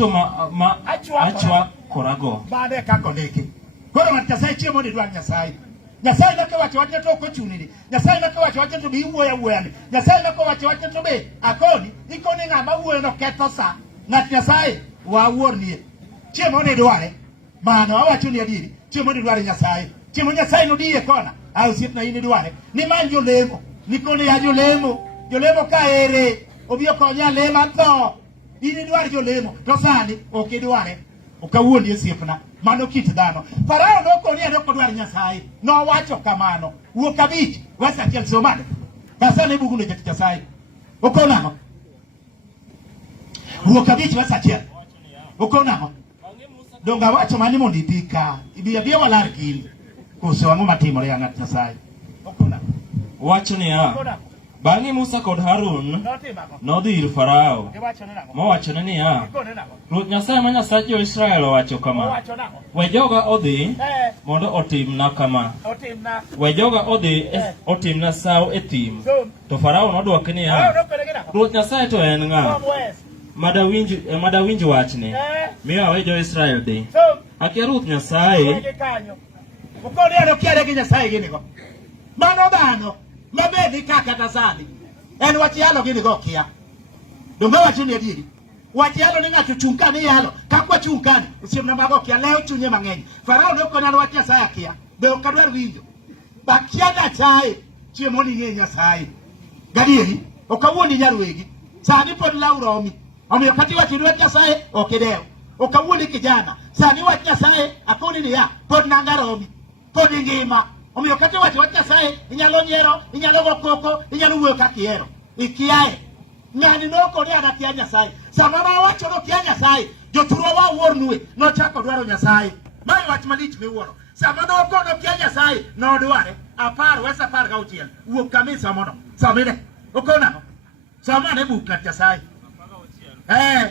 to ma achwa korago bade kako leke koro ng'at Nyasaye chiemo ni dwar Nyasaye. Nyasaye nek wacho wachne to kochuni ni. Nyasaye nek wacho wachne to bi wuoya ni. Nyasaye nek wacho wachne to be akoni ikoni ng'ama wuoyo no ketho sa. Ng'at Nyasaye wa wuornie. Chiemo ni dware. Mano awacho ni adieri. Chiemo ni dware Nyasaye. Chiemo Nyasaye no diye kona. Osiepna in dware. Ni man jolemo. Nikoni ya jolemo. Jolemo ka ere. Obio konya lema to. In dware jolemo. To sani ok idware. Okawuondi osiepna. Mano kit dhano. Farao nokoni adoko dwar Nyasaye. No wacho kamano. Wuok abich. Wesa achiel somane. Kasane buguno jati Nyasaye. Okonamo. Wuok abich wesa achiel. Okonamo. Donga wacho mani mondi tika. Ibiya walar gini. Koso ang'o matimore ya ng'at Nyasaye. Okonamo. Wacho ni ya. Bang'e Musa kod Harun nodhi ir Farao mowachone niya, Ruoth Nyasaye ma Nyasach jo-Israel owacho kama, we joga odhi mondo otimna kama, we joga odhi otimna sawo e thim. To Farao nodwoke niya, Ruoth Nyasaye to en ng'a madawinj wachne, miyo awe jo-Israel dhi. Akia Ruoth Nyasaye. Mano dhano mabedi kaka tasani en wach yalo gini go kia donge wacho ni adieri wach yalo ni ng'ato chung ka ni yalo kakwa chung kani osiemna mago kia leo chunye mang'eny. Farao ne okonyalo wach Nyasaye akia be ok adwar winjo bakia Nyasaye chiemo ni ng'e Nyasaye gadieri ok awuondi nyarwegi sani pod law romi omiyo kati wach ni wach Nyasaye ok idewo ok awuondi kijana sani wach Nyasaye akoni ni ya pod nanga romi pod ngima. Omiyo kati wach Nyasaye inyalo nyiero, inyalo go koko, inyalo wuoyo kaka ihero. Ikiaye. Ng'ani nokoni an akia Nyasaye. Sama ma wacho nokia Nyasaye, jothurwa wa wuornue nochako dwaro Nyasaye. Mae wach malich miwuoro. Sama nokono kia Nyasaye nodware. Wesa 16. Wuok kamisa mono. Samine. Okonano. Samane buk ng'at Nyasaye. 16.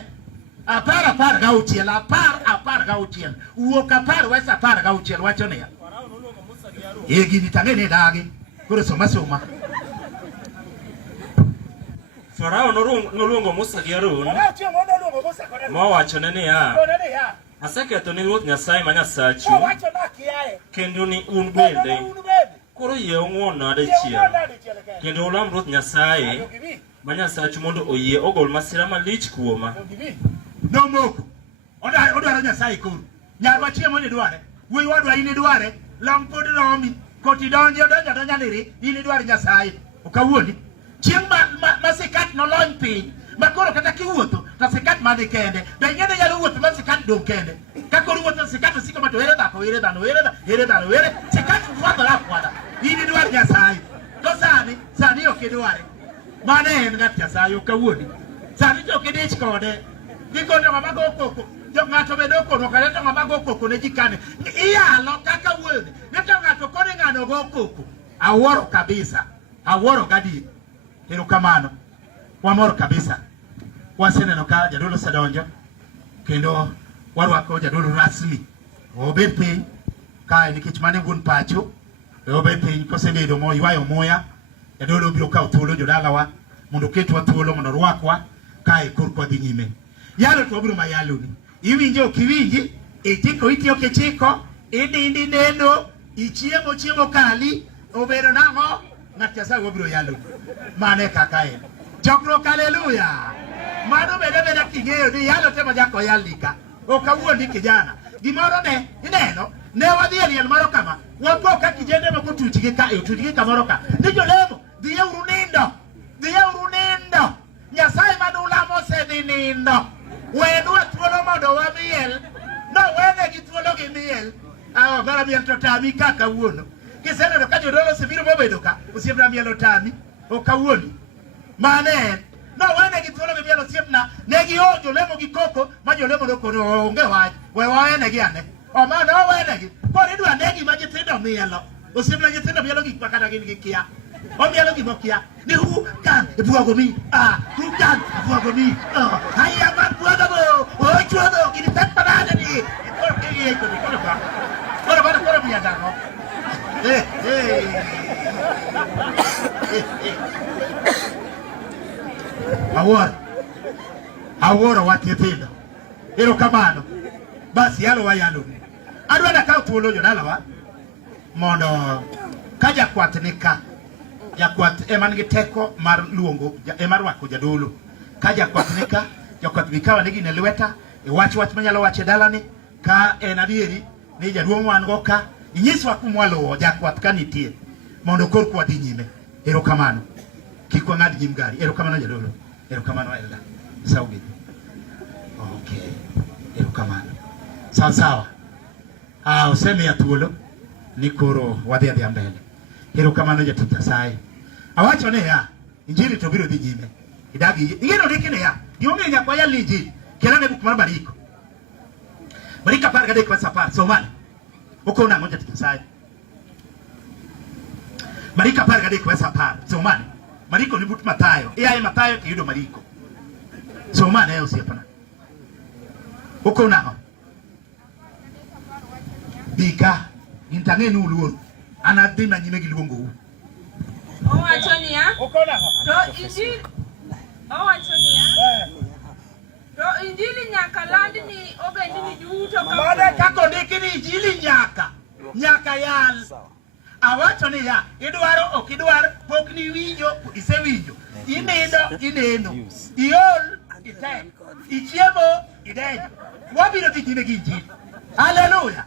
Wuok 10 wesa 16 wacho niya. Gini tangene dagi. Kuro soma. Farao noluongo Musa gi Harun mowachone niya, aseketho ni Ruoth Nyasaye ma Nyasachu kendo ni un bende. Koro yie ung'won dichiel kendo ulam Ruoth Nyasaye ma Nyasachu mondo oyie ogol masira malich kuoma. Nomoko odwaro Nyasaye koro nyar machiemo ni dware wuoyi wadwa in dware lam pod romi koti donjo niri in dwar Nyasaye okawuondi chieng' ma sikat nolony piny makoro kata kiwuotho to sikat mane kende be ng'ede nyalo wuotho ma sikat dong kende ka koro wuotho sikat osiko mato ere dhako ere dhano sikat fwadha in dwar Nyasaye to sani ok idware mane en ng'at Nyasaye okawuondi sani to ok idich kode gikono ng'ama go koko ng'ato bedo kono kare to ng'ama go koko ne jikane iyalo kaka wuondi ne to ng'ato kone ng'ano go koko awuoro kabisa awuoro gadi erokamano wamor kabisa waseneno ka jadolo sedonjo kendo warwako jadolo rasmi obed piny kae nikech mane wuon pacho obed piny kosebedo moywayo muya jadolo biro kawo thuolo jodalawa mondo ketwa thuolo mondo rwakwa kae korkwa dhi nyime yalo to wabiro mayaloni iwinjo kiwinji itiko itiyo kichiko idindi neno chiemo kali obedo nang'o ng'at Nyasaye wabiro yaloni mane kaka en chokruok haleluya mano beda king'eyo ni yalo tema jako yalika okawuondi kijana gimoro ne ineno ne wadhi e liel moro kama wapo ka kijende moko tuchgi kamoro ka ni jolemo dhiyeuru nindo Nyasaye manulamo osedhi nindo wenwa thuolo mondo wamiel no wene gi thuolo gi miel gara miel to tami kaka wuono kiseneno ka jodolo osebiro mobedo ka osiepna miel otami okawuoni mane no wene gi thuolo gi miel osiepna ne gionjo lemo gi koko ma jolemo nokono onge wach we wawene gi ane omano wene gi koro idwa negi ma nyithindo mielo osiepna nyithindo mielo gik makata gin gi kia omielo gik mokia ni hu kan buogo mi haya man buogo bo ochuodo gini pek panade ni koro mi adano awuoro wat nyithindo Erokamano. Basi yalo wa yalo. Adwa na kao thuolo jodala wa. Mondo ka jakwath ni ka. Jakwath ema nigi teko mar luongo, ema rwako jadolo. Ka jakwath ni ka, jakwath bikawa nigi ne lweta, wach manyalo wache dalani, ka en adieri ni jaduong' wan go ka, inyiswa kumwaluwo jakwath ka nitie. Mondo kor kwa dhi nyime. Erokamano. Kik wang'ad nyim gari. Erokamano jadolo. Erokamano Elda. Saugi. Okay. Erokamano. Sawa. Useme ya thuolo ni koro wadhi adhi mbele. Erokamano jatich Nyasaye. Awacho ne ya injili to biro dhi nyime. Idagi ingeno dikine ya. Gionge nyakwa ya injili. Kelane buk mar Mariko. Mariko 13 verse 10. Somani. Uko na ngoja Nyasaye. Mariko 13 verse 10. Somani. Mariko ni but Mathayo. Iyaye Mathayo tiyudo Mariko. Somani ayo siapana. Uko na Bika intange nu luor anadhi na nyime gi luongo u. Owacho niya to injili to injili nyaka land ni ogendini duto Mane kako ndiki ni injili nyaka yal. Awacho ni ya idwaro ok idwar pok ni winjo isewinjo. Ineno iol itek ichiemo idenyo. Wabiro dhi nyime gi injili. Hallelujah.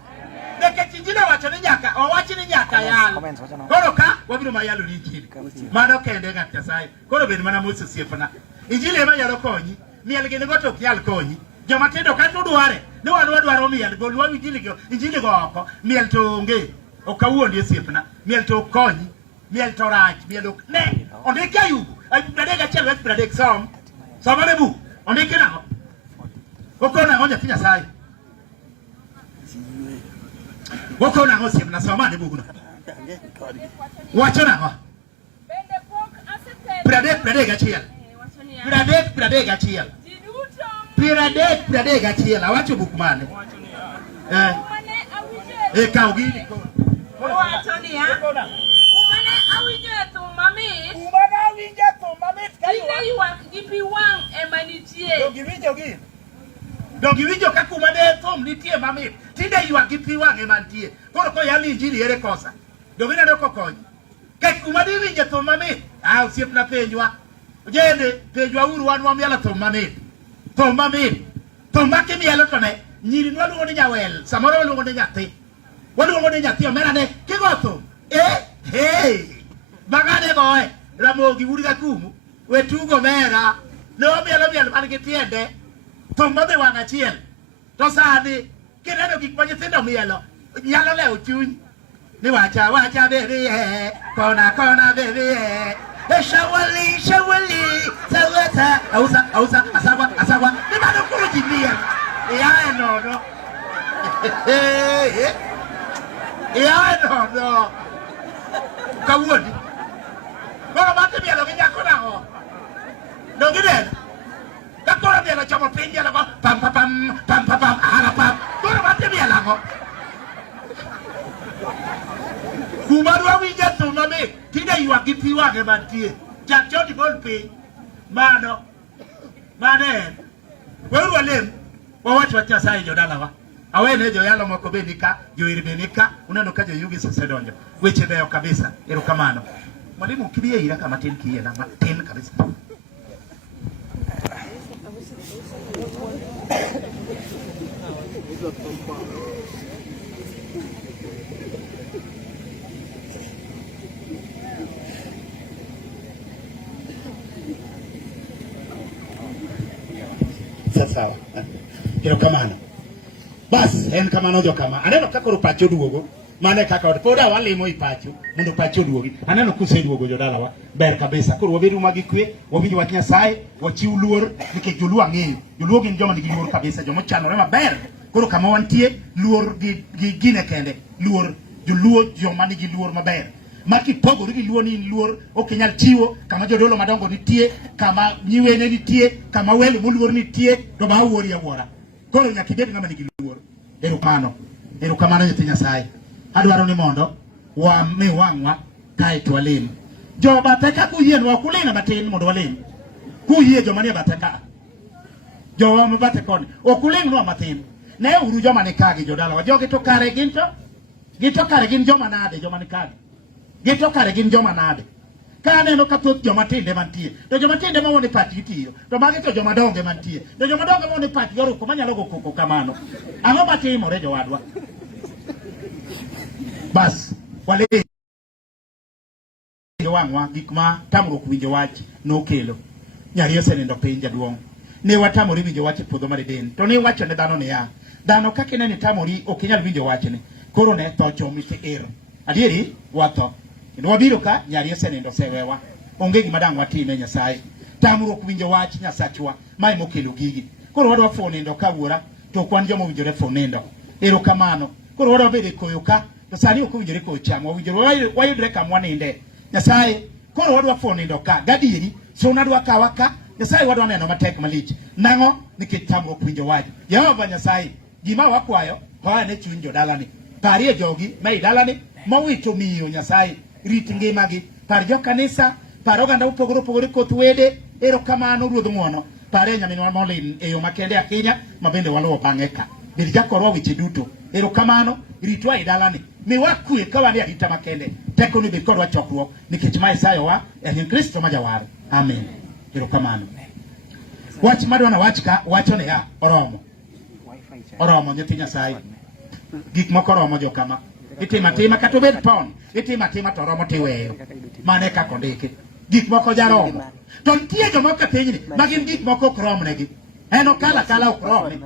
Deke injili wacho ni nyaka owachi ni nyaka yal. Koro ka wabiro mayalo ni injili. Mano kende ng'at Nyasaye. Koro bed mana Moses siepana. Injili ema nyalo konyi. Miel gini goto ok nyal konyi. Joma tindo ka tudware. Ni wan wadwaro miel golwa injili go oko. Miel to onge. Okawuondi osiepna. Miel to konyi. Miel to rach. Miel ok ne. Ondike Ayubu. Ayubu 3:3 som. Somane bu. Ondike nang'o? Okona ngoja Nyathi Nyasaye. Wako na ng'o siepna somane bugno. Wacho nang'o? bende pok asetelo 3:3 3:3 awacho buk mane? Kao gini. Owacho niya kumane awinjo thum mamit tinde ywak gi pi wang' ema nitie. Dong iwinjo ka kuma ne thum nitie mamit. Tinde ywak gi pi wang' ema nitie. Koro ko yali injili ere kosa. Dong ineno kokonyi. Ka kuma ne winjo thum mamit. Osiepna penjwa. Jende penjwa uru wan wamielo thum mamit. Thum mamit. Thum makimielo to ne nyiri nwaluongo ni nyawel. Samoro waluongo ni nyathi. Waluongo ni nyathi omera ne kigo thum. Bagane goe. Ramogi wuriga kumu. Wetugo mera. No mielo man gi tiende. Thum madhi wang' achiel. To sani kineno gik ma nyithindo mielo nyalo lewo chuny. Ni wacha berie kona berie shawali sawata ausa asawa ni bado kuru jimia ya no kawuoni koro mate mielo gi nyako nang'o dongiden kakoro mielo chomo piny mielo go pam ahara pam koro mate mielo ang'o kuma dwa winjo thum mamit tinde ywak gi pi wang'e mantie chak choti bol piny mano en weuru walem wawach wach Nyasaye jodalawa awene joyalo moko be nika joiri be nika uneno ka joyugi osedonjo weche beyo kabisa erokamano mwalimu kibie ira kama tin kiena matin kabisa sawa erokamano bas en kamano jokama aneno ka koro pacho duogo mane kaka od poda walimo i pacho mondo pacho duogi aneno kuseduogo jodalawa ber kabisa koro wabedu magi kwe wawinjo wach Nyasaye wachiw luor nikech joluo ang'eyo joluo gin joma nigi luor kabisa joma chanore maber koro kama wantie luor gi gine kende luor joluo joma nigi luor maber makipogori gi luo ni luor okinyal chiwo kama jodolo madongo nitie kama nyiwene nitie kama welo moluor nitie to ba wuori awuora koro nyaka ibed ng'ama nigi luor erokamano Nyathi Nyasaye adwaro ni mondo wami wang'wa kae to walim jo bateka kuyienwa kulina matin mondo walim kuyie joma nie bateka jowa mabate koni okuling no matin ne uru joma ni kagi jodala wa jogi to kare gito kare gin joma nade joma ni kagi gito kare gin joma nade ka aneno ka thoth joma tinde mantie to joma tinde ma woni pach gitiyo to magi to joma donge mantie to joma donge ma woni pach yoruko manyalo go koko kamano ang'o matimore jowadwa bas wale wang'wa gik ma tamruok winjo wach nokelo nyari osenindo piny jaduong' ne watamori winjo wach e puodho mar Eden to ne wacho ne dhano niya dhano kaka ne tamori ok inyal winjo wachni koro ne tho chomi te ero adieri watho kendo wabiro ka nyari osenindo sewewa onge gima dang' watime Nyasaye tamruok winjo wach Nyasachwa mae mokelo gigi koro wadwa fuo nindo ka wuora to kwan joma owinjore fuo nindo ero kamano koro wadwa bedo e koyo ka to sani ok owinjore koyo chamo owinjore wayudre kamwa ninde Nyasaye koro wadwa fuo nindo ka gadieri so nadwa kawa ka Nyasaye wadwa neno matek malich nang'o nikech tamruok winjo wach Jehova Nyasaye gima wakwayo hoa ne chuny jodalani parie jogi ma idalani mawito miyo Nyasaye rit ngimagi par jo kanisa par oganda opogore koth wede ero kamano ruodh ng'wono pare nyaminwa molin e yo makende ahinya ma bende waluwo bang'e ka bed jakorwa weche duto ero kamano ritwa idalani miwa kwe ka wan e arita makende teko ni bed kodwa chokruok nikech ma Isayowa e nying Kristo ma jawar amen ero kamano wach madwana wach ka wacho ne ya oromo nyithi Nyasaye gik moko oromo jo kama itima kata obed pon itima to romo tiweyo mane kako ndiki gik moko jaromo to nitie jomoko e pinyni ma gin gik moko ok romnegi en okala ok romi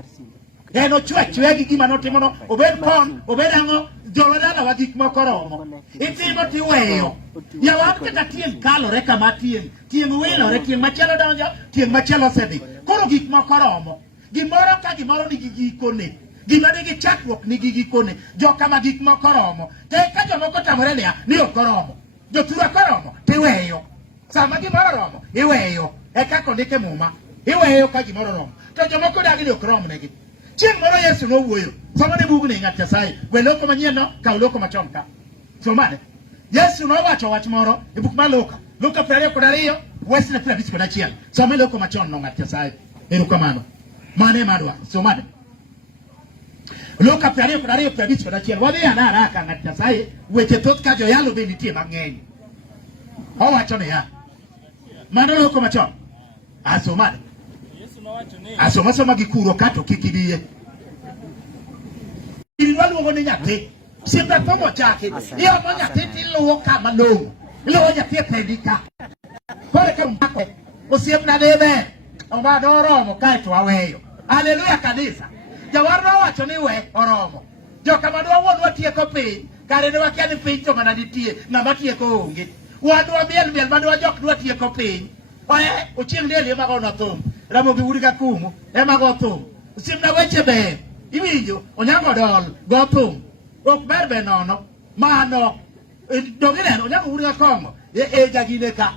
en ochwe gi gima notimono obed pon obed ang'o jowadalawa gik moko romo itimo tiweyo yawan kata tieng' kalore kama tieng' wilore tieng' machielo donjo tieng' machielo sedhi koro gik moko romo gimoro ka gimoro nigi gikone gima nigi chakruok nigi gikone jokama gik moko romo te ka jomoko tamore niya ni ok oromo jotura koromo tiweyo sama gimoro romo iweyo e kako ndike muma iweyo ka gimoro romo to jomoko dagi ni ok rom negi chieng' moro Yesu nowuoyo somane bugni ng'at Nyasaye gwe loko manyien no kaw loko machon ka somane Yesu nowacho wach moro e buk mar Luka 22 wesne 51 somane loko machon no ng'at Nyasaye erokamano mane madwa somane Luka 22 wadhi haraka ng'at Nyasaye weche thoth ka joyalo be nitie mang'eny owacho niya mano loko machon asomane asoma gikuro kato kikibiye ilwa luongo ni nyathi siempre tomo chake iyo mo nyathi tiluwo kama long iluwo nyathi pendika kore ka mako osiepna debe omado oromo kae to aweyo haleluya kanisa jawarno wacho ni we oromo joka madwa wonwa tieko piny kare ne wakia ni piny to mana nitie ng'ama tieko onge wadwa miel madwa jok dwa tieko piny oye ochieng' deli ema gono thum Ramogi udi ka kumo ema go thum simna weche be iwinjo onyango dol go thum ok ber nono mano dogine onyango udi ka kongo jagine ka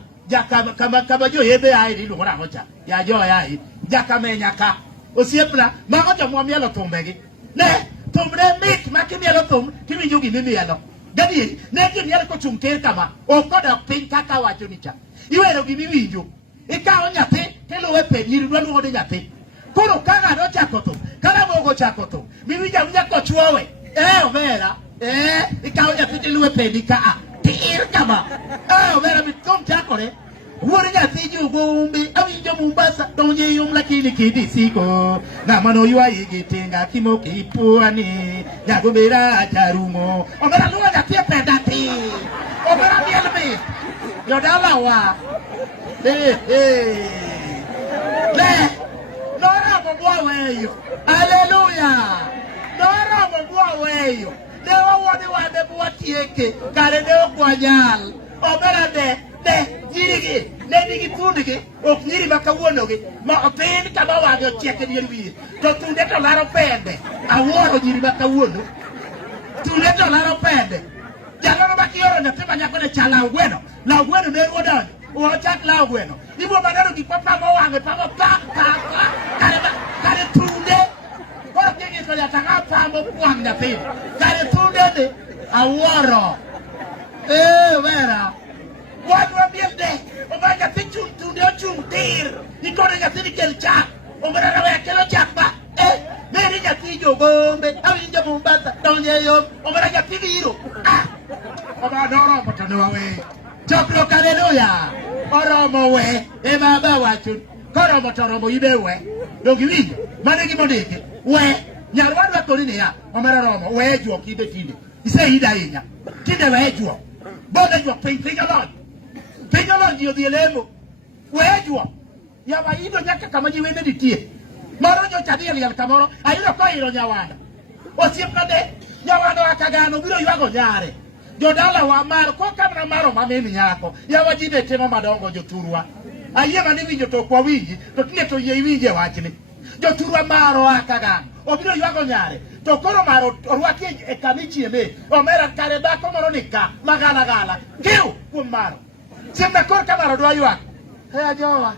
kama jo yebe ai ni luora ngocha ya jo ai jakamenya ka osiepna mago jo mwamielo thumbegi ne thumne mit makimielo thum tiwinjo gimimielo gadieri ne gimielo kochung' tir kama okodok piny kaka wacho ni cha iwero gimiwinjo ikawo nyathi tiluwe pedi iridwa luongo ni nyathi koro ka ng'ato ochako thum kala mogo ochako thum miwinja winja kochwowe omera ikawo nyathi tiluwe pedi ka tir kama omera thum chakore wuod nyathi jugumbi awinjo Mombasa donje yum lakini kidisiko ng'ama noywayi gi tinga kimoki pwani nyagobera charumo omera luwo nyathi e penda ti omera miel jodalawa Noromo bwaweyo haleluya noromo bwaweyo ne wawoni wade bwatieke kare ne okwanyal obera de jirigi ne nigi tundigi ok nyiri makawuonogi ma opin kama wage ochieke dier wiye to tunde to laro pende awuoro nyiri makawuono tunde to laro pende jaloro makioro nyathi manyako ne chala gweno la gweno ne ruodoni ochak lao gweno ibo maneno gik mapamo wang'e pamo kare tunde koro king'iso jatang'a pamo wang' nyathi kare tunde ni awuoro vera wadwa miel de oba nyathi chung' tunde ochung' tir ikone nyathi ni kel chak omera rawe kelo chakba meri nyathi jogombe awinjo Mombasa donje yo omera nyathi biro Oba oromo to wawe chokruok haleluya oromo we ema ba wacho koromo to oromo ibe we dongi winjo mane gimo ndike we nyarwadwa koni ne ya omera romo we juok ibe tinde ise ida inya tinde we juok boda juok pinga lon dio di lemo we juok ya wa ido nyaka kama ji wende ditie maro nyo chadi yel kamoro ayudo ko iro nyawanda osiep nade nyawanda akagano biro ywago nyare jodala wa mar ko kamna maro mameni nyako ya wajibe temo madongo joturwa ayie mani winjo to kwa winji to tine to yie winje wachni joturwa maro akagano obiro ywago nyare to koro maro orwaki e kamichi eme omera kare dako moro nika magala giu kuom maro siemna kor kamaro dwa ywak he jowa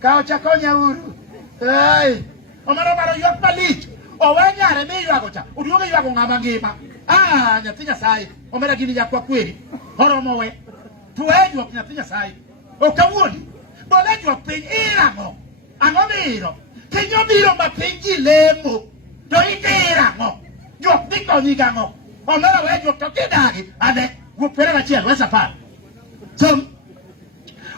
kao chakonya uru hey omaro maro ywak malich owe nyare mi ywago cha uduoge ywago ngama ngima nyathi Nyasaye omera gini jakwa kweri oromo we tuwe nyathi Nyasaye okawuoni bole jwa piny irango ang'o miro kinyo biro ma piny ji lemo to itirang'o jok nikonyi gang'o omera we jok to kidagi ane wuok pere gachiel we sapar som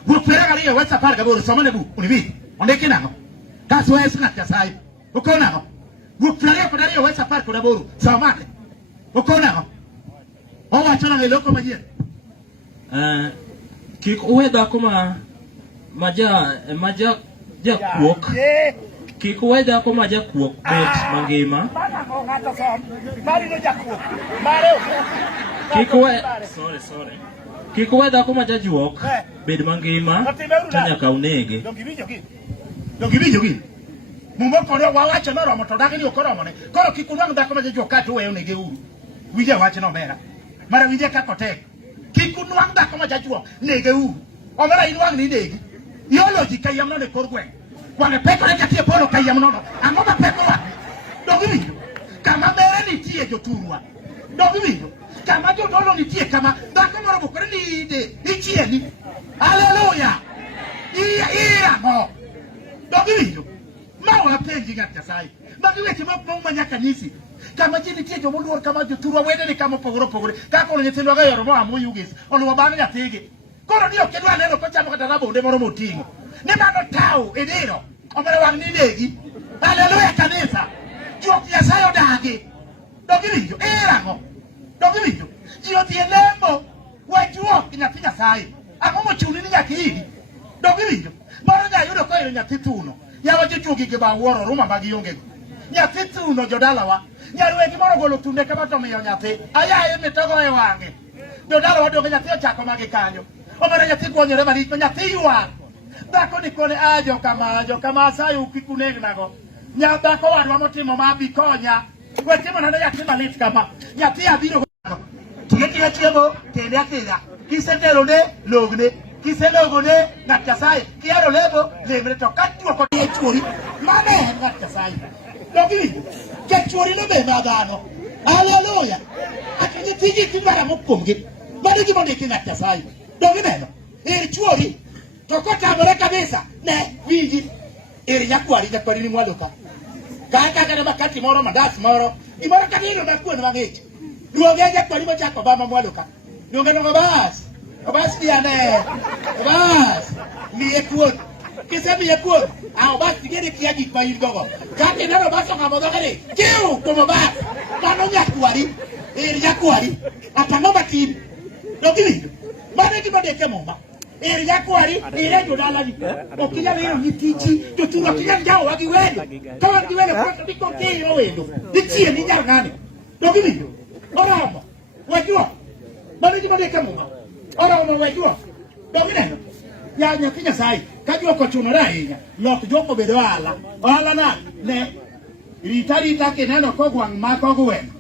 wuok pere gariyo we sapar gaboro somane buk unibidi ondiki nang'o kaso we ng'at Nyasaye okon nang'o wuok pere ariyo kod ariyo we sapar kod aboro somane okona owacho na eloko manyien kik uwe dhako maja kuok kik uwe dhako maja kuok bet mangima kik uwe dhako maja juok bed mangima to nyaka unege dongiwinjo gini mumo kono wawacho noromo to dagi ni okoromone koro kik unwang' dhako maja juok ka to weyo nege uru winje wach no mera mara winje kako tek kik unwang' dhako maja juok nege uru omera inwang' ni negi iolo ji kayam no ne kor gweng' wang'e pekore katie polo kayam nono ang'o ma pekowa dongiwinjo kama mere nitie joturwa dongiwinjo kama jodolo nitie kama dhako moro bukore ni ide ichieni haleluya irang'o dongiwinjo mawa penji ng'at Nyasaye magi weche mapong' manyaka nyisi kama ji nitie jomoluor kama joturwa wede ni kama opogore kaka ono nyithindwa ga yoro moa moyugis oluwo bang' nyathigi koro ni ok idwa neno kochamo kata rabonde moro moting'o ni mano tao idiro omera wang' ni negi haleluya kanisa juok Nyasaye odagi dongiwinjo irang'o dongiwinjo ji odhi e lemo we juok nyathi Nyasaye ang'o mochuni ni nyaka idi dongiwinjo moro jayudo koiro nyathi thuno yawa jojuogi gi ba wuoro ruma mag yongego nyathi thuno jodalawa nyarwegi moro golo tunde kama to miyo nyathi ayaye mitogo e wang'e jodalawa donge nyathi ochako magi kanyo omera nyathi gwonyore malich to nyathi ywak dhako ni kone jokama asayo kik unegnago dhako wadwa motimo mabi konya we timo nade nyathi malit kama nyathi abiro tiyo chiemo tende akidha kiseterone logne kiselogone ng'at Nyasaye kiero lebo lemre to ka juoko ne chuori mane en ng'at Nyasaye dongiwinjo ke chuori no be ma dhano haleluya ati nyithigi kidwara mokuomgi mano gima ondiki ng'at Nyasaye dongineno ir chuori to kotamore kabisa ne winji ir nyakwari ni mwalo ka kaka ne makati moro mandas moro gimoro kadino na kuon mang'ich duoge nyakwari machako bama mwalo ka dongenongo bas diane bas miye kuon kisemiye kuon bas tigere kia gik ma in gogo kaki neno bas ong'amo dhogani kiu kuomo bas mano nyakwari ir nyakwari apang'o matin dongiwinjo mano gima deke muma ir nyakwari ire jodalani ok inyal iro nyithichi joturwa ok inyal jaowa gi wendo ka wan gi wendo koto diko kiiro wendo dichien inyal ng'ane dongiwinjo oromo wejuok mano gima deke muma oromo wejuok dongineno ya nyathi Nyasaye ka juok ochunore ahinya lok jok obedo ohala na ne rita kineno kogwang' mako gweng'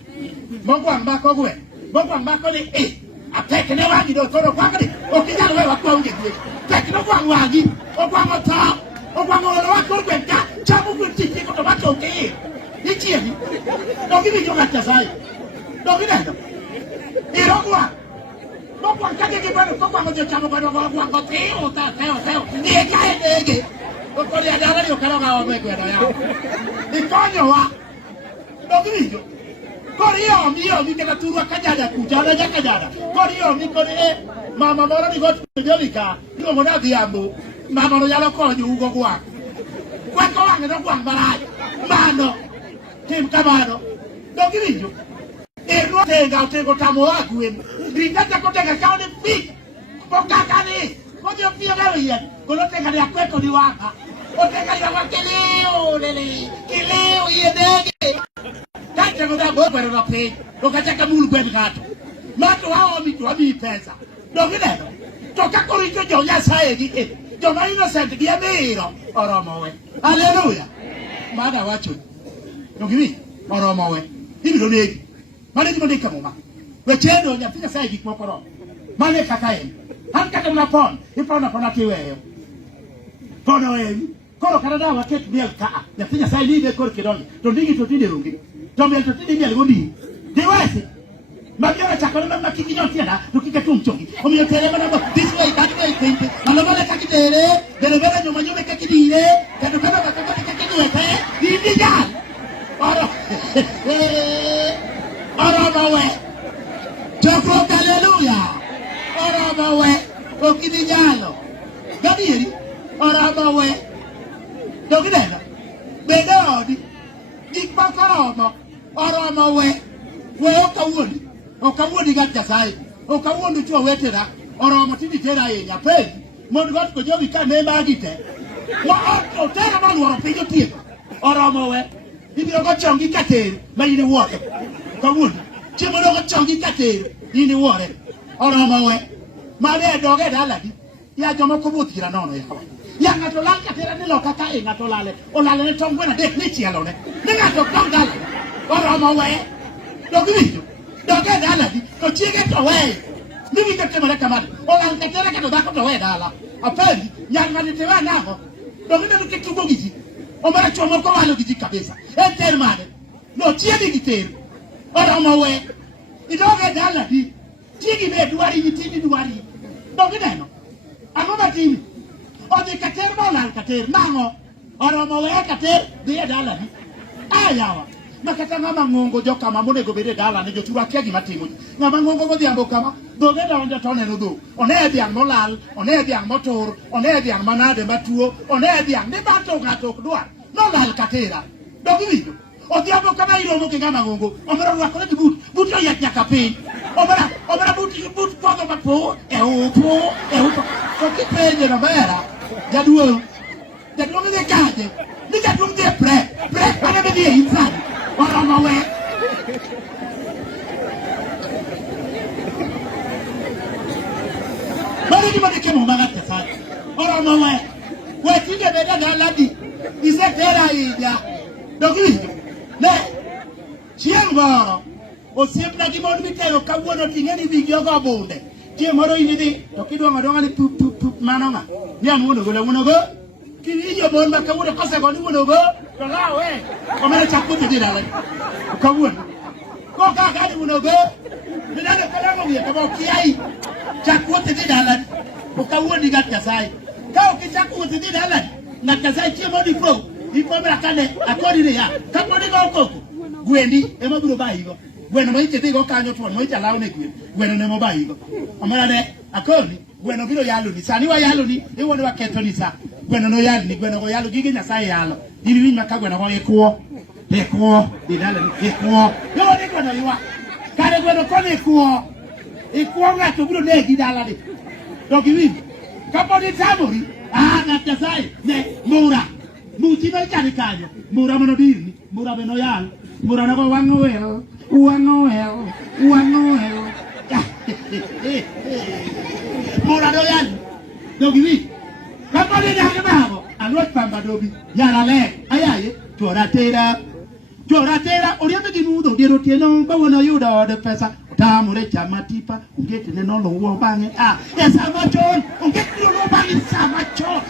mogwang' mako ni atek ne wangi do koro kwakni ok inyal we wakwa unge gweng' tek no gwang' wangi ogwang' otho ogwang' olo wakor gweng' ka chamo gweng' tiki koto mako uke ichieni dongiwinjo ng'at Nyasaye dongineno irogwang' mogwang' kake gi gweno kogwang' ojo chamo gweno mogwang' oteo teo nie kae nege Kodi adala ni okalo ga ome kwedo ya. Ikonyo wa. Dogijo. Kodi yo mi kata turwa kajada kujada jakajada. Kodi yo mi kodi mama moro ni got jolika. Ni mo na diambo. Mama no yalo konyo ugo kwa. Kwa ko wange no kwa barai. Mano. Tim kamano. Dogijo. Ero tenga utego tamo wagwen. Ringata kotega kaone fik. Pokakani. Kodio pia gawe yen. Kolotenga ni akweto ni wanga. Otega ya wakeleo lele. Kileo yedege. Kata ngoda boba ro pe. Okataka mulu kwenda gato. Mato hao mitu ami pesa. Dogine. Toka korito jo Nyasaye gi. Joma innocent gi amiro. Oromo we. Hallelujah. Mada wacho. Dogini. Oromo we. Ibiro negi. Mane gi mondika moma. Wechendo nyathi Nyasaye gik moko ro. Mane kaka en. Han kaka na pon. Ipona pona tiweyo. Pono en. Koro kada dawa ket miel ka. Nyathi Nyasaye ni be kor kidonge. To ndigi to tinde rungi. To miel to tinde miel gondi. Diwasi. Magara chakole mama kikinyo tiana. Tukika tumchongi. Omiyo tere mana bo. This way that way kente. Malomale kakitere. Bere nyuma nyuma kakidire. Kado kakidire. Dindi jan. Oro. Oromo we. Chokro hallelujah. Oromo we. Okidi jalo. Gabiri. Oromo we. Dogidela. Bedodi. Ikpakoromo. Oromo we. We okawundi. Okawundi gat Nyasaye. Okawundi chuo wetera. Oromo tindi tera yenya pegi. Mondo got ko jogi ka ne magite. Wa otera maluoro pinyo tieko. Oromo we. Ibiro go chongi kateru. Ma ine wuore. Kawundi. Chiemo no go chongi kateru. Ine wuore. Oromo we. Ma be doge daladi. Ya jomo ko buthira nono yawa. Ya ngato lan katera ni loka ka e ngato lale. Olale ne tongwe na dek ni chielo ne. Ni ngato tongala. Oromo we. Dogijo. Doge daladi. To chiege to we. Nimi kete mara kamade. Olan katera ka to dako to we dala. Apendi. Ya ngani tewa nako. Dogina ni kitu gogiji. Omara chomo ko walo giji kabisa. Enter mane. No chiege giteru. Oromo we. Idoge daladi. Chiege be duari yitini duari. Dogina no. Angoba tini. Ode kater bolan kater nango. Oromo we kater de dala ni. Ayawa. Makata ngama ngongo joka mamone go bede dala ni jotura kia gima timo. Ngama ngongo go diambo kama. Doge da onja tone no do. One diang molal, one diang motor, one diang manade matuo, one diang ne bato gato dua. No lal katera. Dogi wido. Odiambo kama iro mo ngama ngongo. Omara wa kole but. Buto yak nyakape. Omara but podo mapo. Upo. Koki penye na mera. Jaduo mi kaje. Ni jaduo mi pre. Ana be die insan. Oromo we. Mari di mane kemo magate sa. Oromo we. We tinde be da ladi. Ise tera ija. Dogi. Ne. Chiengoro. Osiepna gi mon mitero kawuono tingeni bigio go bunde. Tie moro inidi to kidwa donga ni pup manonga. Ni amuno go. Kiriyo bon ma kawuono kose go ni muno go. To lawe. Omere chakuti dira le. Kawuono. Ko ka ga ni muno go. Ni nane kala mo ye kabo kiai. Chakuti dira le. Ko kawuono ni gat Nyasaye. Ka o ki chakuti dira le. Na Nyasaye tie mo di fo. Ifomra kane akodi ni ya. Kapo ni go koko. Gwendi ema biro ba higo. Gweno mo ite digo kanyo tuon mo ite lawo ne gwen. Gweno ne mo ba higo. Amara ne akoni gweno biro yalo ni. Sani wa yalo ni iwone wa keto ni sa. Gweno no yalo ni gweno go yalo gige Nyasaye yalo. Diri wi maka gweno go ekuo. Ekuo di dala ni ekuo. Yo ni gweno yiwa. Kare gweno ko ni ekuo. Ekuo ngato biro ne gi dala ni. Dogi wi. Kapo ni tamori. Na Nyasaye ne mura. Muti no chani kanyo. Mura mono dirni. Mura beno yalo. Mura no go wango Uanoel. Mora doyan. Dogi wi. Kapo ni dake babo. Alot pamba dobi. Yara le. Ayaye. Choratera. Oriente di nudo. Diero tieno. Bawono yuda de pesa. Tamure chamatipa. Ungete ne no lo uo bange. Esa machon. Ungete no lo bange. Esa machon.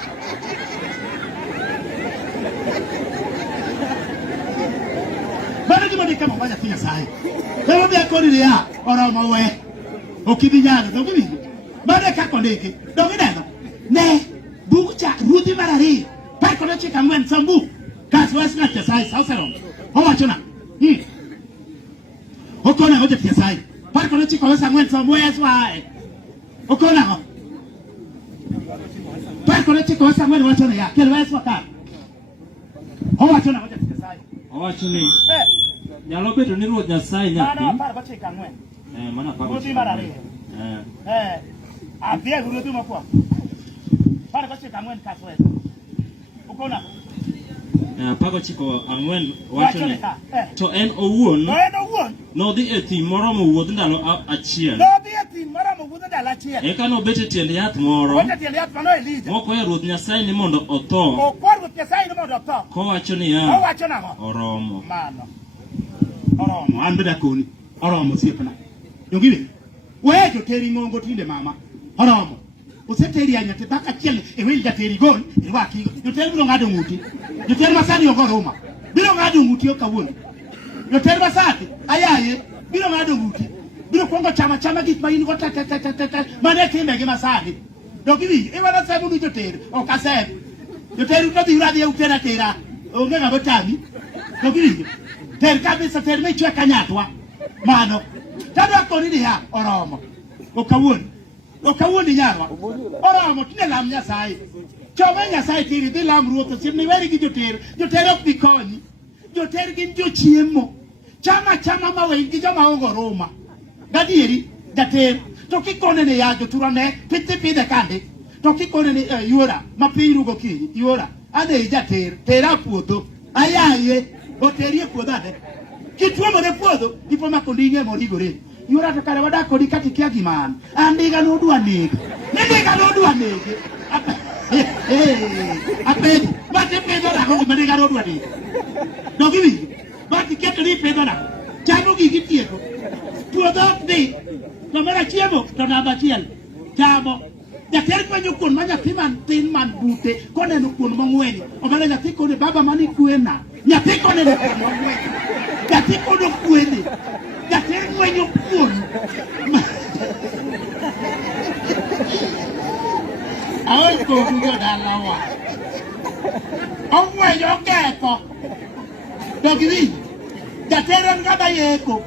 Bana di mane kama banya tinya sai. Kama bi akori ya oromo we. Okidi nyalo dogi bi. Bana ka kondeke. Dogi neno. Ne bucha rudi marari. par kono chika ngwen sambu kas was ng'at Nyasaye sa oseromo owacho na okona go Nyasaye par kono chika was ngwen sambu wes wae okona go par kono chika was ngwen wacho na ya kel wes wakar owacho na go Nyasaye owacho ni nyalo bedo ni Ruoth Nyasaye nyathi par kono chika ngwen mana pa ruodhi mar ariyo adhiel ruodhi mokwongo par kono chika ngwen kas wes okona Pago chiko ang'wen wacho ni to en owuon nodhi e thim moro mowuodh ndalo achiel eka nobet e tiend yath moro mokwayo Ruoth Nyasaye ni mondo otho kowacho niya oromo an beda koni oromo siepna dongiwe we joteri ng'ongo tinde mama oromo oseteri anya te baka chiel e wel jateri gol e waki joteri biro ngado nguti joteri masani ogo Roma biro ngado nguti okawuon joteri masati ayaye biro ngado nguti biro kongo chama gik ma in go ta mane timbe gi masani dogiwi e wala sabu ni joteri okaseb joteri to dira dia utera tera onge ngabo tami dogiwi ter kabisa ter me chwe kanyatwa mano tadwa koni dia oromo okawuon nyarwa oromo tine lam Nyasaye chome Nyasaye tiri dhi lam Ruoth simni weri gi joter ok bikonyi joter gin jochiemo chama mawe gi joma ongo Roma gadieri jater to kikone ne ya joturane pidhe kande to kikone ne yuora mapiru go kinyi yuora ane jater tera puodho ayaye oterie puodho ade kituomo ne puodho ipo makolinge morigore yuora to kare wadako di kati kia giman andiga no dwa nege apedi bate pedo na ko mandiga no dwa nege dogiwi bate keto ni pedo na chamo gigi tieko puodho ni to mara chiemo to namba chiel chamo jater kwenyo kuon manyathi man tin man bute koneno kuon mong'weni ogala nyathi kone baba mani kwena nyathi koneno kuon mong'weni nyathi kono kwene jater kwenyo kuon awon ko dugo dalawa ong'wenyo keko dogiwi jater ngada yeko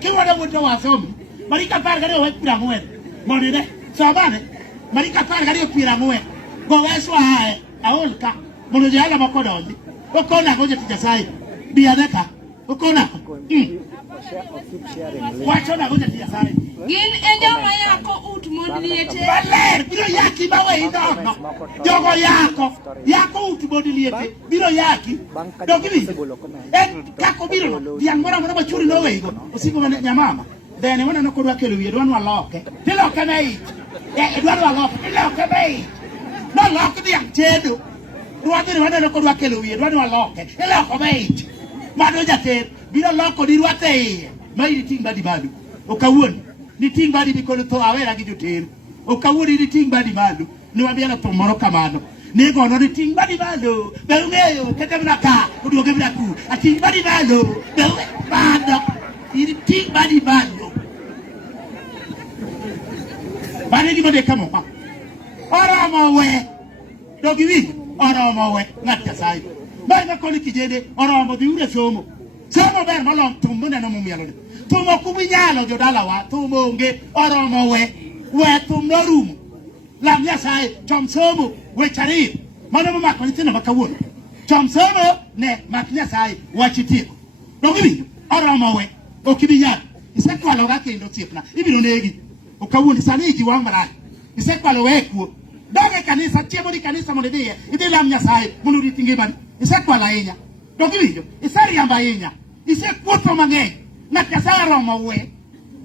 kiwada wuto wasomi marika par gari owe pira ng'wen monide sobane marika par gari pira ng'wen go weswa hae aolka mondo jala moko donji okona go jati Nyasaye biadeka okona wacho na go jati Nyasaye gin e joma yako ut mod liete baler biro yaki bawe indono jogo yako ut mod liete biro yaki dogiwi kako biro diang mora machuri no weigo osigo mane nyamama dene wana no kodwa kelo wiye dwan waloke tiloke nei dwan waloke tiloke nei no loke diang chedo ruadhi wana no kodwa kelo wiye dwan waloke tiloko nei mado jater biro loko di ruate mai ting badi badu okawuon ni ting badi bikono to awera gi joter okawuon ni ting badi badu ni wabiana to moro kamano ni gono ni ting badi badu beungeyo kete mnaka oduoge mnaku ating badi badu bado ini ting badi badu bani di made kamo pa oromo we dogiwi oromo we ng'at Nyasaye bai ma koni kijede oromo di ure somo ber molom tumbo neno mumielo tumo kuminyalo jodalawa tumo onge oromo we tum norumo lam Nyasaye chom somo we chari mano mamako nyithindo makawuono chom somo ne mak Nyasaye wachitieko dogiwi oromo we okibinyalo isekwalo ga kendo tiepna ibiro negi okawuono sani ji wang marach isekwalo we kuo doge kanisa chiemo di kanisa mondo idhi lam Nyasaye mondo riti ngimani isekwalo ahinya dogiwinjo iseriambo ahinya isekuotho mang'eny ng'at Nyasaye oromo we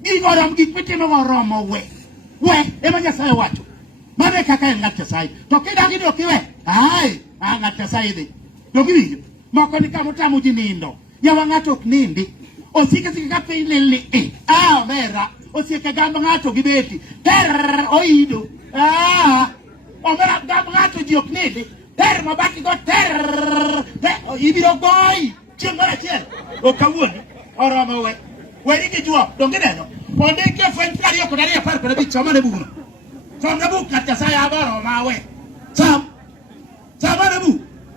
gigorom gik mitimo oromo we ema Nyasaye wacho mane kaka en ng'at Nyasaye to kidagi dok iwe ng'at Nyasaye idhi dogiwinjo moko ni kama otamo ji nindo yawa ng'ato ok nindi osike ka piny lili omera osieke gamb ng'ato gi beti oido omera gamb ng'ato ji ok nindi mabaki go ibiro goyi chieng' mar achiel okawuono oromo we weri gi juo donge neno ondike fweny 20 kod 10 kod 5 somane bugno somne buk ng'at Nyasaye aboro mawe Samane bu.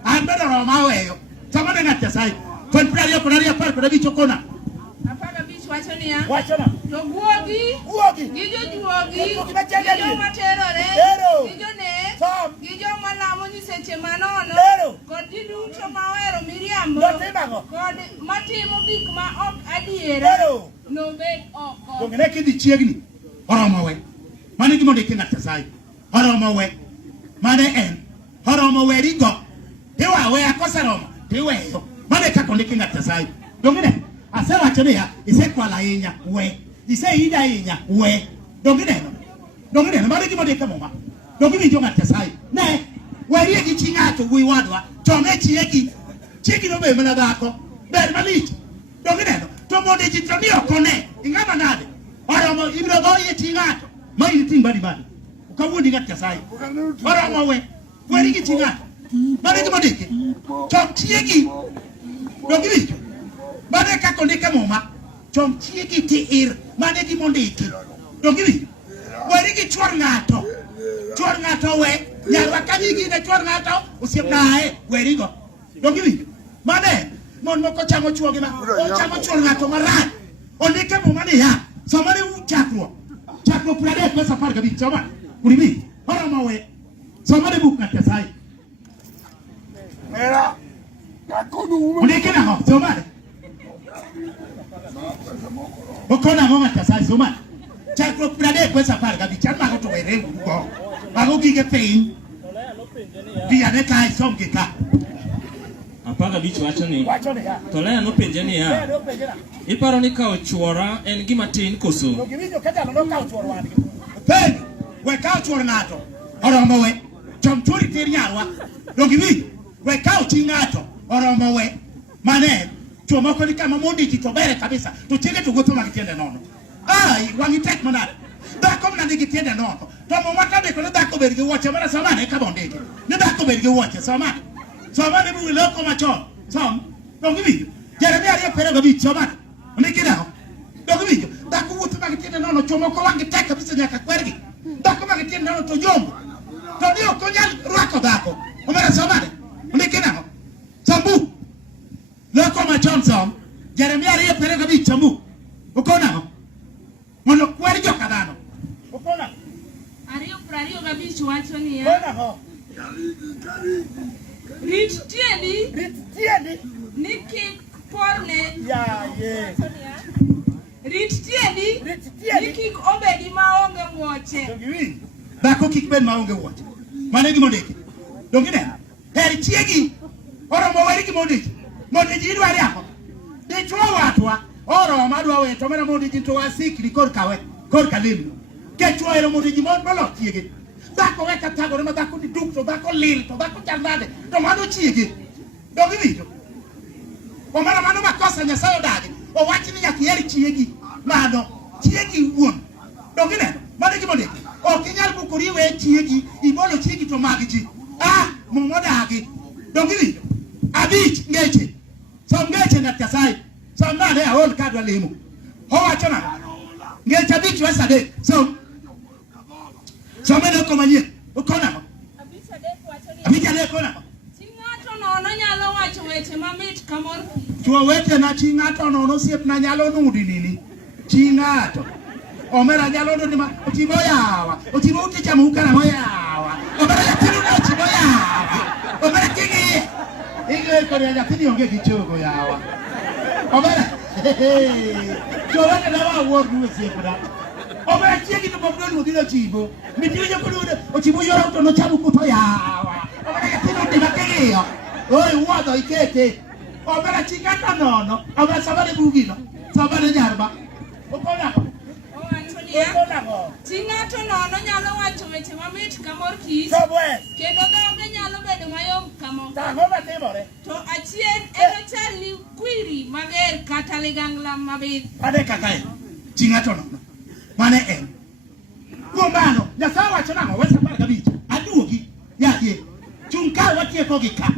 An bedo roma weyo. Samane ng'at Nyasaye. Kon prario konaria par koda bichokona. Apaga bis wacho niya. Wachona. To guogi. Guogi. Gi jojuogi. Gi jo materore. Gi jonek. Gi jo malamo nyiseche manono. Kod ji duto mawero miriambo. Kod matimo gik ma ok adiera. Nobed oko. Dongene kidhi chiegni. Oromo we. Mane gimo ndike ng'at Nyasaye. Oromo we. Mane en. Oromo we rigo. Tiwa we akoseromo. Tiweyo. Mane kako ndike ng'at Nyasaye. Dongene. Asewacho niya, isekwala ahinya, we. Iseida ahinya, we. Dongine no, mane gimo ndike muma. Dongiwinjo ng'at Nyasaye. Ne, werie gi chi ng'ato wi wadwa, chome chiegi. Chiegi no be mana dhako. Ber malich. Dongine no, to mondo ji to ni okone. Ing'ama nade? Oromo ibiro goye chi ng'ato. Ma in ting badi. Ukawuondi ng'at Nyasaye. Oromo we. Weri gi chi ng'ato. Mane gimo ndike? Chom chiegi. Dongiwinjo. Mane kako ndike muma. Chom chiegi tiir. Mane gimo ndike. Dongiwinjo. Weri gi chuor ng'ato. Chuor ng'ato we. Nyarwa kanigi ne chuor ng'ato. Osiep nae. Weri go. Dongiwinjo. Mane. Mon moko chamo chuogi ma. Chamo chuor ng'ato marach. Ondike muma ni ya. Somane chakruok. Chakruok 30 pesa 15. Somane. Uribi. Oromo we. Somane buk ng'at Nyasaye. Mira. Ondike nang'o? Somane. Okona ng'o ng'at Nyasaye? Somane. Chakruok 30 pesa 15. An mago to were go. Mago gige piny. Biyane ka isom gi ka. Apaga bich wacho ni. Wachone ya. To Lea nopenje niya. Iparo ni kawo chuora en gima tin koso? Dongiwinjo ka jalo nokawo chuor wadgi. Penj. We kawo chuor ng'ato. Oromo we. Chom chuori tir nyarwa. Dongiwinjo. We kawo chi ng'ato. Oromo we. Mane. Chuo moko ni kama mondiki to bere kabisa. To chiege to wuotho mag tiende nono. Ai, wangi tek manade. Dhako mna nigi tiende nono. To mama ka deko ne dhako bed gi wuoche mana samane ka bondiki. Ne dhako bed gi wuoche samane. Samane bu loko machon. Sam. Dongiwinjo. Jeremia 2:15 samane. Ondiki nao. Dongiwinjo. Dhako wuotho mag tiende nono. Chuo moko wangi tek kabisa nyaka kwergi. Dhako mag tiende nono to yombo. To ni ok onyal rwako dhako. Omera samane. Ondiki nao. Sambu. Loko machon som. Jeremia 2:15 sambu. Ukona. Mono kweri joka dhano. Ukona. 2:25 wacho niya. Ukona ho. Rit tiendi. Ni kik porne. Ya ye. Rit tiendi. Ni kik obedi maonge wuoche. Dongiwinjo. Dhako kik bed maonge wuoche. Mane gimo ndiki. Dongine. Her chiegi. Oromo weri gimo ndiki. Mondo ji idwari ako. Dichwo watwa. Oromo adwa we to mana mondo ji to wasikri korka limno. Ke chwo ero mondo ji molo chiege. Dhako we katagore ma dhako ni duk to dhako lil to dhako chalnade to mano chiege. Dongiwinjo. Omana mano makosa Nyasaye odagi. Owachi ni nyaka iheri chiegi. Mano chiegi wuon. Dongine. Mane gimo ndiki. Ok inyal bukori we chiegi. Ibolo chiegi to mag ji. Momo dagi. Dongiwinjo. Abich ngeche. Som ngeche ng'at Nyasaye. Som nade aol kadwa lemo. Owacho nang'o? Ngeche abich wes adek. Som edoko manyien. Ukona ng'o? Abich adek kona ng'o? Chi ng'ato nono nyalo wacho weche mamit kamor kich. Chwo wetena chi ng'ato nono osiepna nyalo nudi nini. Chi ng'ato. Omera nyalo nudi ma ochibo yawa. Ochibo ute chamo ukana mo yawa. Omera yatiru na ochibo yawa. Omera tigi. Inge kore yatini onge gi chogo yawa. Omera. Chowete na wa wor duwe siepna. Omera chiegi to bobdo lugi no chibo. Mitiri joko duwe. Ochibo yora uto no chamu kuto yawa. Omera yatini undi makigiyo. Oi wuodo ikete. Omera chingata nono. Omera sabane bugino. Sabane nyarba. Ukona. Owacho niya. Chi ng'ato nono nyalo wacho weche mamit kamor kich. Kendo dhoge nyalo bedo mayom kamo. To achien en ochal ni kwiri mager kata ligangla mabith. Mane kaka en. Chi ng'ato nono. Mane en. Kuom mano, Nyasaye wacho nang'o? Wes 15. Aduogi. Yakie. Chung ka watieko gi ka.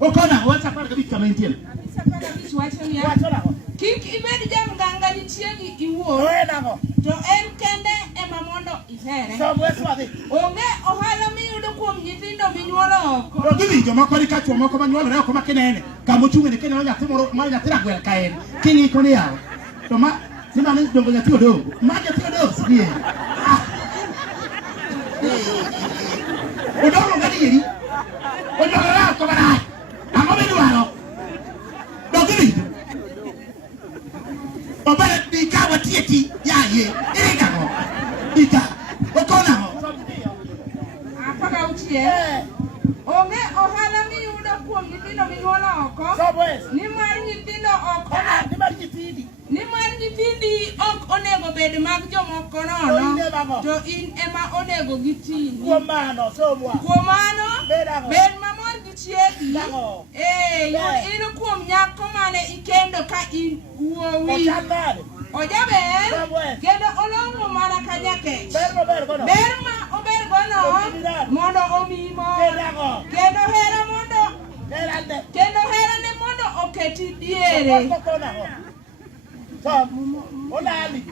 Ukona wes 15 kama intiere. 15 wacho niya. Wacho nang'o? Kik ibed jamganga ni chiegi iwuon. Nang'o? To en kende ema mondo ihere. Som wes wadhi. Onge ohala miyudo kuom nyithindo nyithindo minyuolo oko. To gibi jomoko ni ka chuo moko manyuolore oko makinene kama ochung'e ni kineno nyathi moro ma nyathi ragwel ka en king'iko ni yawo to ma simane dongo nyathi odongo ma nyathi odongo sie odongo gadieri onyuolore oko marach ang'o midwaro dogiri obere dika watieti yaye irigang'o dika okonang'o apaka uchiel onge ohala miyudo kuom nyithindo minyuolo oko nimar nyithindo oko nimar nyithindi ok onego bed mag jomoko nono to in ema onego gitini. Kuom mano bed mamor gi chiegi in kuom nyako mane ikendo ka in wuowi ojaber kendo olong'o mana ka nyakech ber ma obergono mondo omi mor kendo herane mondo oketi diere. olali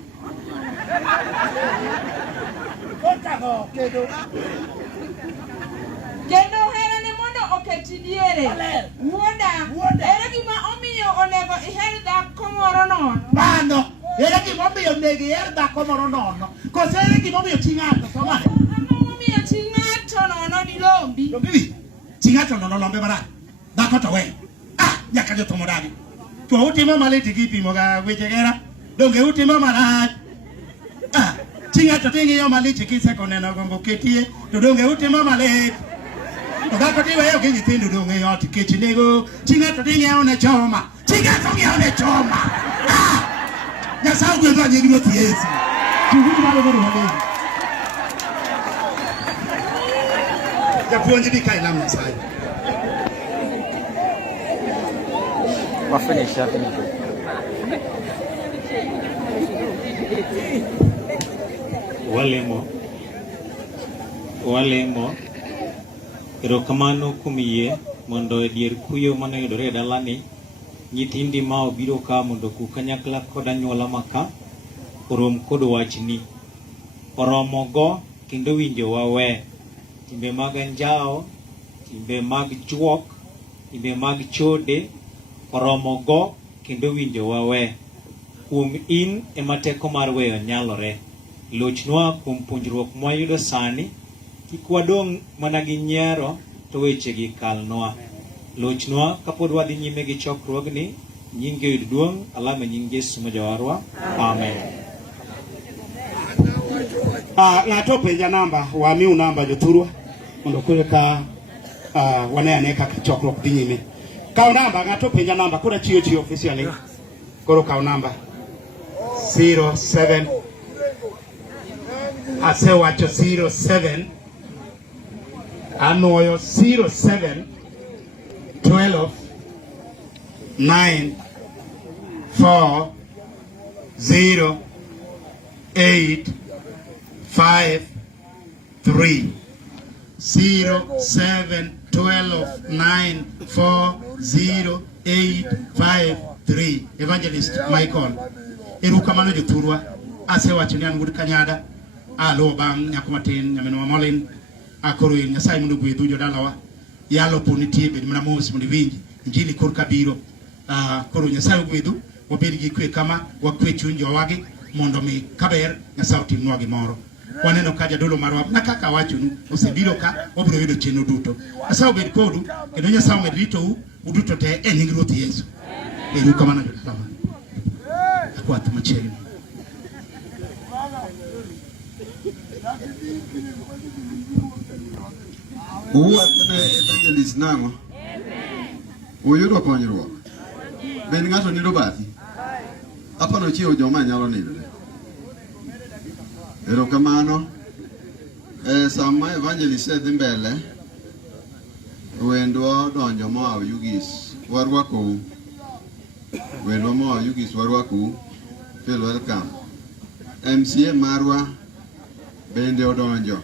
kendo herane mondo oketi diere. Wuoda ere gima omiyo onego iher dhako moro nono? Mano ere gima omiyo onego iher dhako moro nono? Koso ere gima omiyo chi ng'ato somane? Ang'o momiyo chi ng'ato nono dilombi? Lombi chi ng'ato nono lombe marach dhako to we nyaka jothomo dagi to utimo malit gipimo ga weche gera donge utimo marach chi ng'ato ting'iyo malich kisekoneno gombo ketie to donge utimo malit to dhako tiweyo gi nyithindo donge ot kech nego chi ng'ato ting'iyo ne choma chi ng'ato ng'iyo ne choma Nyasaye gwedho nying Ruoth Yesu tuguru malo godo maleng japuonj di kai lam Nyasaye finish. Walemo erokamano kuom yie mondo e dier kuyo mane yudore e dalani nyithindi ma obiro ka mondo ku kanyakla kod anyuola maka orom kod wachni oromogo kendo winjo wawe timbe mag anjao, timbe mag juok, timbe mag chode oromogo kendo winjo wawe. Kuom in ema teko mar weyo nyalore. Lochnwa kuom puonjruok mwayudo sani kik wadong' mana gi nyiero to wechegi kalnwa. Lochnwa kapod wadhi nyime gi chokruogni nyinge yud duong' alama nying Yesu ma jawarwa. Amen. Ng'ato penja namba wamiu namba jothurwa mondo kore ka wane kaka chokruok dhi nyime. Kao namba ng'ato penja namba kura chiyo officially koro kao namba 07 asewacho 07 anuoyo 07 12 9 4 0 8 5 3 07 12 9 4 0 8 5 3 Evangelist Michael erukamano jothurwa asewacho ni an wuod Kanyada alo bang' nyako matin nyaminwa Molin akoro Nyasaye mondo gwedhu jodalawa yalo ponitie bed mana mos mondo winji injili kor kabiro koro Nyasaye ogwedhu wabed gi kwe kama wakwe chuny jowagi mondo mi kaber Nyasaye otimnwa gimoro. Waneno ka jadolo marwa na kaka wachonu osebiro ka obiro yudo chenro duto. Nyasaye obed kodu kendo Nyasaye omed ritou uduto te e nying Ruoth Yesu. Erukamano jodalawa. Akwath machiegni. Uwachone Evangelist nang'o? Uyudo konyruok? Ben ng'ato nido bathi? Apano chiewo joma nyalo nidore. Erokamano. Sama Evangelist dhi mbele wendwa donjo moa Ugis warwakou. Wendwa moa Ugis warwakou. Feel welcome. MCA marwa bende odonjo.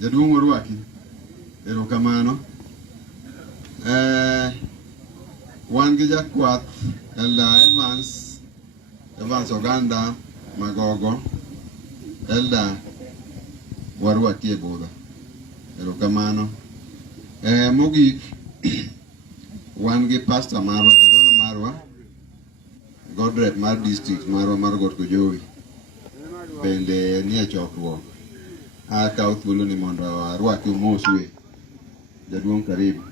Jaduong' warwaki. Erokamano. Wan gi jakwath Elda Evans Oganda Magogo Elda warwaki e budho. Erokamano. Mogik wan gi pastor marwa jadolo marwa Godred mar district marwa mar Got Kojowi bende nie chokruok. Akaw thuolo ni mondo arwaki moswe. Jaduong' karibu.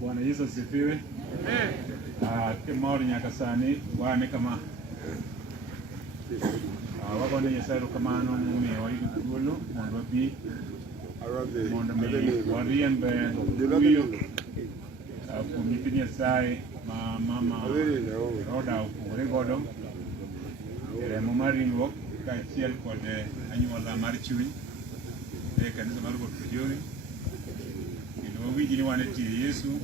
Bwana Yesu asifiwe. Kimor nyaka sani wane kama wagonde Nyasaye erokamano momiyo wayudo thuolo mondo wabi mondo mi wariembe kuyo kuom nyithi Nyasaye ma mama Roda opogore godo e remo mar ringruok kaachiel kod anyuola mar chuny e kanisa mar Got Kojowi. Kendo wawinji ni wan e tie Yesu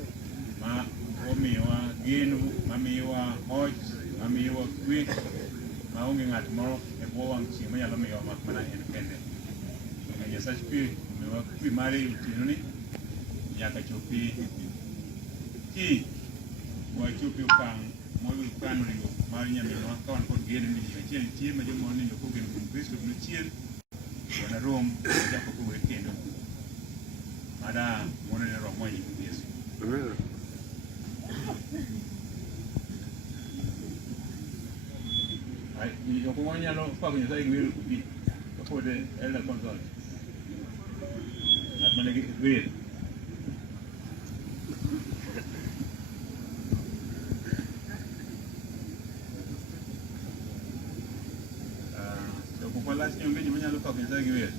ma omiyowa geno, mamiyowa hoch, mamiyowa kwe, maonge ng'at moro e bwo wang' chieng' manyalo miyowa mak mana en kende. Nyasach kwe omiyowa kwe mare e otieno ni nyaka chopi wachopi okang' mwayudo kano ringruok mar nyaminwa ka wan kod geno ni achiel nitie ma joma onindo kogeno kuom Kristo biro chier, wana rom ochako kowe kendo mada mondo ne romo e nying Yesu. Jok manyalo pako Nyasaye gi wer kubi kapod elder consult ng'at mane gi wer. Jok malach nyonge joma nyalo pako Nyasaye gi wer.